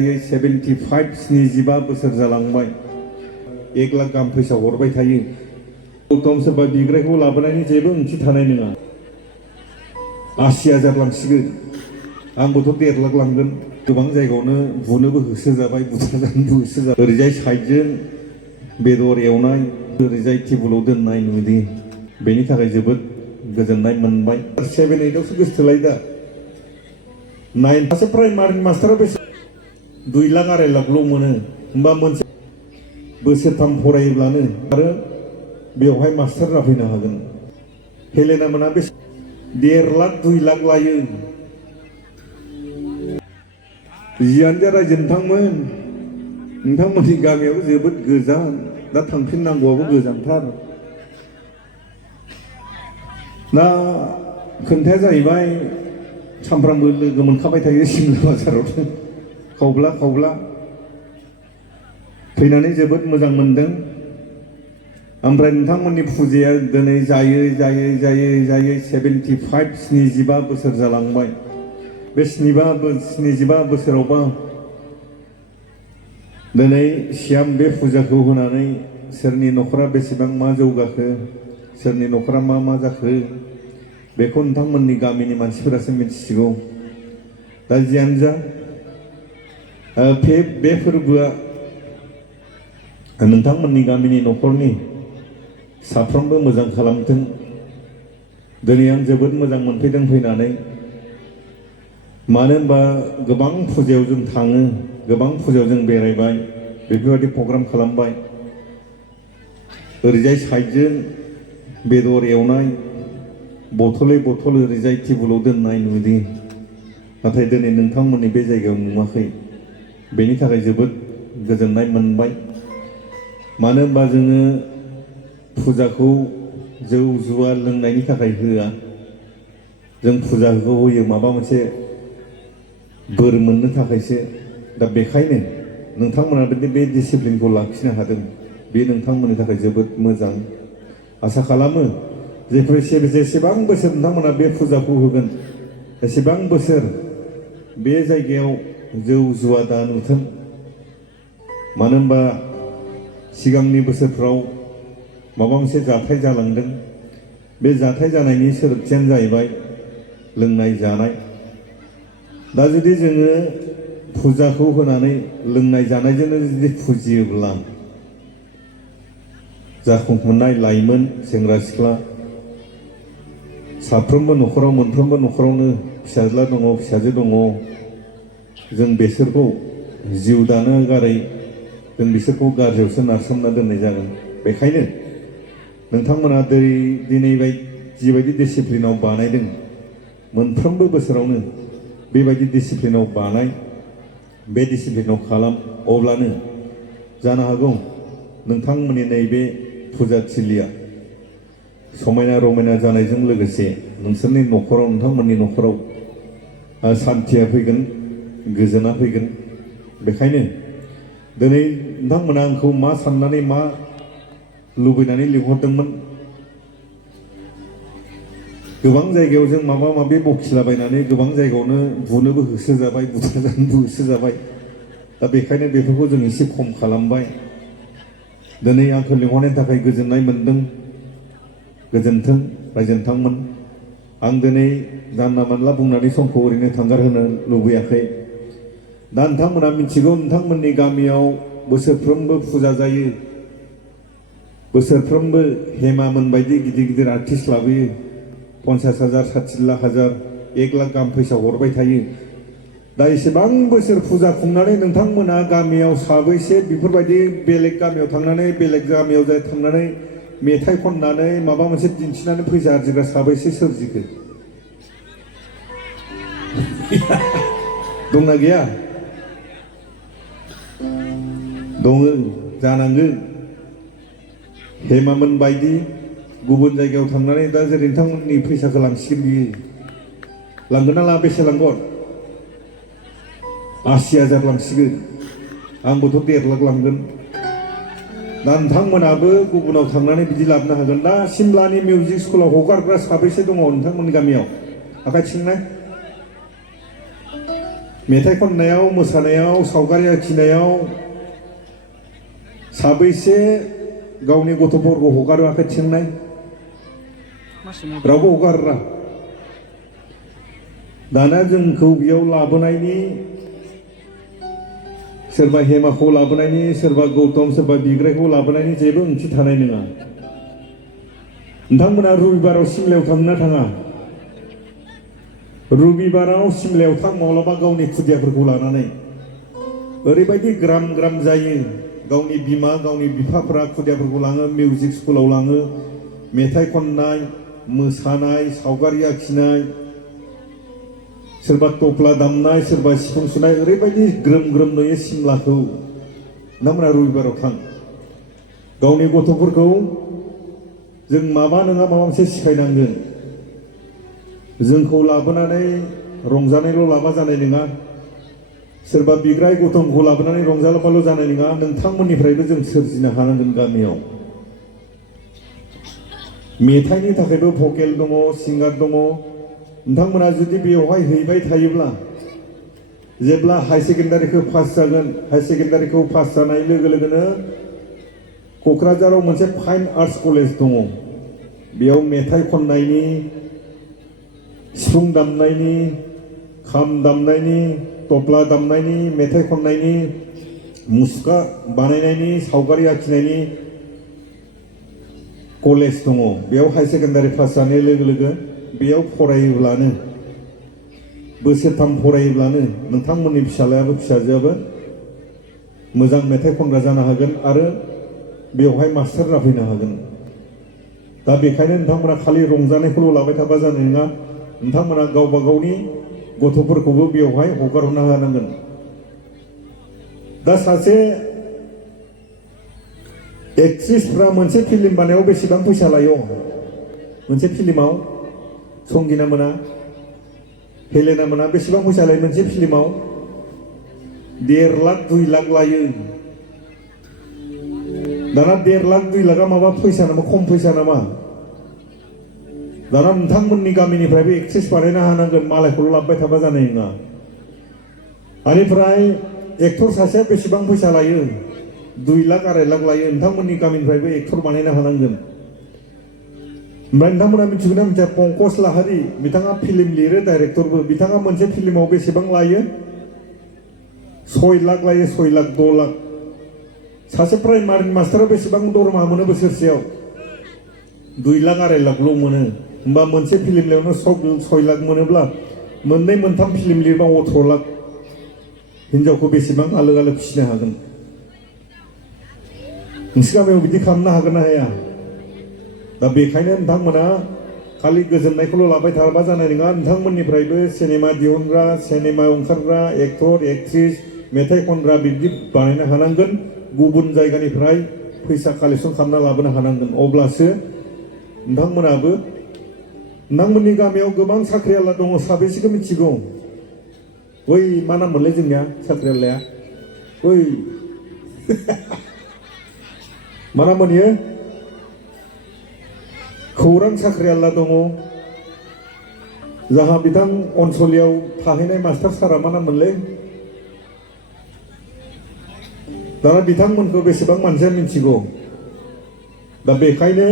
75 75 बोसोर जालांबाय 1 लाख गाहाम फैसा हरबाय थायो गौतम सोरबा बिग्रायखौ लाबोनायनि जेबो ओंथि थानाय नङा 80,000 लांसिगोन आंबोथ' 1.5 लाख लांगोन गोबां जायगायावनो बुनोबो होसोजाबाय बुथारजानोबो होसोजाबाय ओरैजाय साइडजों बेदर एवनाय ओरैजाय टेबुलाव दोननाय नुदों बेनि थाखाय जोबोद गोजोननाय मोनबाय 7 8 आवसो गोसोथोलाय दा 9 सासे प्राइमारि मास्टारा बेसे 2 लाख 2.5 लाखल' मोनो होमबा मोनसे बोसोरथाम फरायोब्लानो आरो बेवहाय मास्टार जाफैनो हागोन हेलेना मोना बे 1.5 लाख 2 लाख लायो जियानो जा रायजो नोंथांमोननि गामियाव जोबोद गोजान दा थांफिननांगौआबो गोजानथार दा खोन्थाया जाहैबाय सामफ्रामबो लोगो मोनखाबाय थायो सिमला बाजाराव खावब्ला फैनानै जोबोद मोजां मोनदों ओमफ्राय नोंथांमोननि फुजाया दिनै जायै 75 75 बोसोर जालांबाय बे 75 बोसोरावबा दिनै सियाम बे फुजाखौ होनानै सोरनि न'खरा बेसेबां मा जौगाखो सोरनि न'खरा मा जाखो बेखौ नोंथांमोननि गामिनि मानसिफोरासो मिथिसिगौ दा जियानो जा बे फोरबोआ नोंथांमोननि गामिनि न'खरनि साफ्रोमबो मोजां खालामथों दिनै आं जोबोद मोजां मोनफैदों फैनानै मानो होनबा गोबां फुजायाव जों थाङो गोबां फुजायाव जों बेरायबाय बेफोरबायदि प्रग्राम खालामबाय ओरैजाय साइडजों बेदर एवनाय बथलै बथल ओरैजाय टेबुलाव दोननाय नुदों नाथाय दिनै नोंथांमोननि बे जायगायाव नुवाखै बेनि थाखाय जोबोद गोजोननाय मोनबाय मानो होनबा जोङो फुजाखौ जौ जुवा लोंनायनि थाखाय होआ जों फुजाखौ होयो माबा मोनसे बोर मोननो थाखायसो दा बेखायनो नोंथांमोना बे डिसिप्लिनखौ लाखिनो हादों बे नोंथांमोननि थाखाय जोबोद मोजां आसा खालामो जेसेबां बोसोर नोंथांमोना बे फुजाखौ होगोन एसेबां बोसोर बे जायगायाव जौ जुवा दा नुथों मानो होनबा सिगांनि बोसोरफ्राव माबा मोनसे जाथाय जालांदों बे जाथाय जानायनि सोदोबथियानो जाहैबाय लोंनाय जानाय दा जुदि जोङो फुजाखौ होनानै लोंनाय जानायजोंनो जुदि फुजियोब्ला जाखांफुनाय लाइमोन सेंग्रा सिख्ला साफ्रोमबो न'खराव मोनफ्रोमबो न'खरावनो फिसाज्ला दङ फिसाजो दङ जों बेसोरखौ जिउ दानो गारै जों बिसोरखौ गाज्रियावसो नारसोमना दोननाय जागोन बेखायनो नोंथांमोना दिनै जिबायदि डिसिप्लिनाव बानायदों मोनफ्रोमबो बोसोरावनो बेबायदि डिसिप्लिनाव बानाय बे डिसिप्लिनाव खालाम अब्लानो जानो हागौ नोंथांमोननि नैबे फुजाथिलिया समायना रमायना जानायजों लोगोसे नोंसोरनि न'खराव नोंथांमोननि न'खराव सान्थिया फैगोन गोजोना फैगोन बेखायनो दिनै नोंथांमोना आंखौ मा साननानै मा लुबैनानै लिंहरदोंमोन गोबां जायगायाव जों माबा माबि बखिलाबायनानै गोबां जायगायावनो बुनोबो होसोजाबाय बुथारजानोबो होसोजाबाय दा बेखायनो बेफोरखौ जों एसे खम खालामबाय दिनै आंखौ लिंहरनायनि थाखाय गोजोननाय मोनदों गोजोन्थों रायजो नोंथांमोन आं दिनै जानला मानला बुंनानै समखौ ओरैनो थांगारहोनो लुबैयाखै दा नोंथांमोना मिथिगौ नोंथांमोननि गामियाव बोसोरफ्रोमबो फुजा जायो बोसोरफ्रोमबो हेमामोन बायदि गिदिर आर्टिस्ट लाबोयो 50,000 60,000 1 लाख गाहाम फैसा हरबाय थायो दा एसेबां बोसोर फुजा खुंनानै नोंथांमोना गामियाव साबैसे बेफोरबायदि बेलेग गामियाव थांनानै बेलेग गामियाव थांनानै मेथाइ खननानै माबा मोनसे दिन्थिनानै फैसा आरजिग्रा साबैसे सोरजिखो दंना गैया दङ जानांगोन हेमामोन बायदि गुबुन जायगायाव थांनानै दा जेरै नोंथांमोननि फैसाखौ लांसिगोन बियो लांगोन ना लाङा बेसे लांगोन 80,000 लांसिगोन आंबोथ' 1.5 लाख लांगोन दा नोंथांमोनाबो गुबुनाव थांनानै बिदि लाबोनो हागोन दा सिमलानि मिउजिक स्कुलाव हगारग्रा साबैसे दङ नोंथांमोननि गामियाव आखाइ थिखांनाय मेथाइ खननायाव मोसानायाव सावगारि आखिनायाव साबैसे गावनि गथ'फोरखौ हगारो आखाइ थिखांनाय रावबो हगारा दाना जोंखौ बेयाव लाबोनायनि सोरबा हेमाखौ लाबोनायनि सोरबा गौतम सोरबा बिग्रायखौ लाबोनायनि जेबो ओंथि थानाय नङा नोंथांमोना रबिबाराव सिमलायाव थांना थाङा रबिबाराव सिमलायाव थां माब्लाबा गावनि खुदियाफोरखौ लानानै ओरैबायदि ग्राम ग्राम जायो गावनि बिमा गावनि बिफाफोरा खुदियाफोरखौ लाङो मिउजिक स्कुलाव लाङो मेथाइ खननाय मोसानाय सावगारि आखिनाय सोरबा तबला दामनाय सोरबा सिफुं सुनाय ओरैबायदि ग्रोम ग्रोम नुयो सिमलाखौ नोंथांमोना रबिबाराव थां गावनि गथ'फोरखौ जों माबा नङा माबा मोनसे सिखायनांगोन जोंखौ लाबोनानै रंजानायल' लाबा जानाय नङा सोरबा बिग्राय गौतमखौ लाबोनानै रंजालाबाल' जानाय नङा नोंथांमोननिफ्रायबो जों सोरजिनो हानांगोन गामियाव मेथाइनि थाखायबो भकेल दङ सिंगार दङ नोंथांमोना जुदि बेवहाय हैबाय थायोब्ला जेब्ला हाई सेकेन्डारिखौ पास जागोन हाई सेकेन्डारिखौ पास जानाय लोगो लोगोनो क'क्राझाराव मोनसे फाइन आर्ट्स कलेज दङ बेयाव मेथाइ खननायनि सिफुं दामनायनि खाम दामनायनि तबला दामनायनि मेथाइ खननायनि मुसुखा बानायनायनि सावगारि आखिनायनि कलेज दङ बेयाव हाई सेकेन्डारि पास जानाय लोगो लोगो बेयाव फरायोब्लानो बोसोरथाम फरायोब्लानो नोंथांमोननि फिसालायाबो फिसाजोआबो मोजां मेथाइ खनग्रा जानो हागोन आरो बेवहाय मास्टार जाफैनो हागोन दा बेखायनो नोंथांमोना खालि रंजानायखौल' लाबाय थाबा जानाय नङा नोंथांमोना गावबा गावनि गथ'फोरखौबो बेवहाय हगारहरनो हानांगोन दा सासे एक्ट्रिसफ्रा मोनसे फिल्म बानायाव बेसेबां फैसा लायो मोनसे फिल्माव संगिना मोना हेलेना मोना बेसेबां फैसा लायो मोनसे फिल्माव 1.5 लाख 2 लाख लायो दाना 1.5 लाख 2 लाखा माबा फैसा नामा खम फैसा नामा दाना नोंथांमोननि गामिनिफ्रायबो एक्ट्रेस बानायनो हानांगोन मालायखौल' लाबोबाय थाबा जानाय नङा बेनिफ्राय एक्टर सासेया बेसेबां फैसा लायो 2 लाख 2.5 लाख लायो नोंथांमोननि गामिनिफ्रायबो एक्टर बानायनो हानांगोन ओमफ्राय नोंथांमोना मिथिगौना मिथिया पंकज लाहारी बिथाङा फिल्म लिरो डाइरेक्टरबो बिथाङा मोनसे फिल्माव बेसेबां लायो 6 लाख लायो 6 लाख 6 लाख सासे प्राइमारि मास्टाराव बेसेबां दरमाहा मोनो बोसोरसेयाव 2 लाख 2.5 लाखल' मोनो होमबा मोनसे फिल्म लिरनो 6 लाख मोनोब्ला मोननै मोनथाम फिल्म लिरबा 18 लाख हिनजावखौ बेसेबां आलो आलो फिसिनो हागोन नोंसोर गामियाव बिदि खालामनो हागोन ना हाया दा बेखायनो नोंथांमोना खालि गोजोननायखौल' लाबाय थाबा जानाय नङा नोंथांमोननिफ्रायबो सिनेमा दिहुनग्रा सिनेमा ओंखारग्रा एक्टर एक्ट्रिस मेथाइ खनग्रा बिदि बानायनो हानांगोन गुबुन जायगानिफ्राय फैसा कालेक्सन खालामना लाबोनो हानांगोन अब्लासो नोंथांमोनाबो नोंथांमोननि गामियाव गोबां साख्रिआवला दङ साबेसेखौ मिथिगौ बै मा नाम मोनलाय जोंनिया साख्रिआवलाया बै मा नाम मोनयो खौरां साख्रिआवला दङ जाहा बिथां अनसलियाव थाहैनाय मास्टार सारा मा नाम मोनलै दाना बिथांमोनखौ बेसेबां मानसिया मिथिगौ दा बेखायनो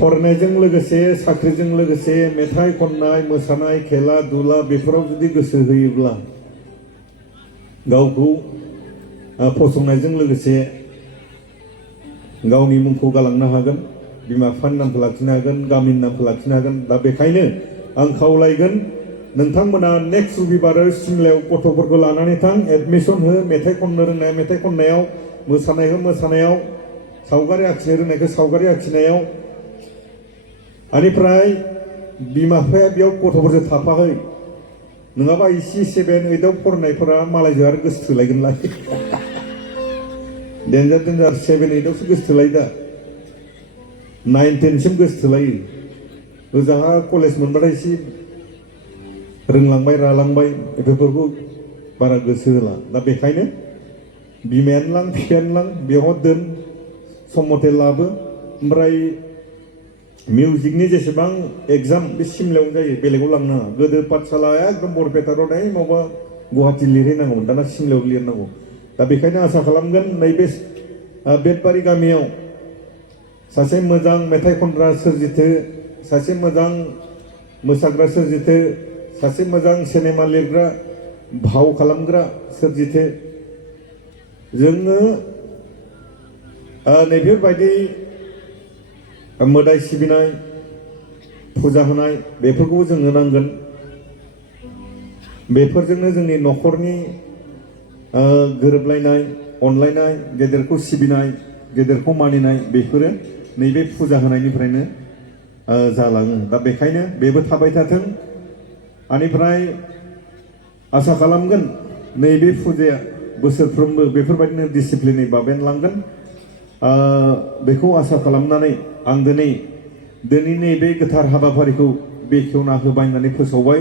फरायनायजों लोगोसे साख्रिजों लोगोसे मेथाइ खननाय मोसानाय खेला दुला बेफोराव जुदि गोसो होयोब्ला गावखौ फसंनायजों लोगोसे गावनि मुंखौ गालांनो हागोन बिमा बिफानि नामखौ लाखिनो हागोन गामिनि नामखौ लाखिनो हागोन दा बेखायनो आं खावलायगोन नोंथांमोना नेक्स्ट रबिबाराव सिमलायाव गथ'फोरखौ लानानै थां एडमिसन हो मेथाइ खननो रोंनाय मेथाइ खननायाव मोसानायखौ मोसानायाव सावगारि आखिनो रोंनायखौ सावगारि आखिनायाव बेनिफ्राय बिमा बिफाया बेयाव गथ'फोरजों थाफाहै नङाबा इसे 7, 8आव फरायनायफोरा मालायजों आरो गोसो थोलायगोनलाय डेन्जार 7, 8आवसो गोसो थोलायो दा 9, 10सिम गोसो थोलायो ओजाहा कलेज मोनबाथाय एसे रोंलांबाय रालांबाय बेफोरखौ बारा गोसो होला दा बेखायनो बिमायानो लां बिफायानो लां बेयाव दोन सम मथे लाबो ओमफ्राय मिउजिकनि जेसेबां एग्जाम बे सिमलायावनो जायो बेलेगाव लांनो नाङा गोदो पाठशालाया एकदम बरपेटाराव माबा गुवाहाटि लिरहैनांगौमोन दाना सिमलायाव लिरनांगौ दा बेखायनो आसा खालामगोन नैबे बेतबारि गामियाव सासे मोजां मेथाइ खनग्रा सोरजिथो सासे मोजां मोसाग्रा सोरजिथो सासे मोजां सिनेमा लिरग्रा भाव खालामग्रा सोरजिथो जोङो नैबेफोरबायदि मोदाय सिबिनाय फुजा होनाय बेफोरखौबो जोंनो नांगोन बेफोरजोंनो जोंनि न'खरनि गोरोबलायनाय अनलायनाय गेदेरखौ सिबिनाय गेदेरखौ मानिनाय बेफोरो नैबे फुजा होनायनिफ्रायनो जालाङो दा बेखायनो बेबो थाबाय थाथों बेनिफ्राय आसा खालामगोन नैबे फुजाया बोसोरफ्रोमबो बेफोरबायदिनो डिसिप्लिनै बाबेनलांगोन बेखौ आसा खालामनानै आं दिनै नैबे गोथार हाबाफारिखौ बेखेवना होबाय होननानै फोसावबाय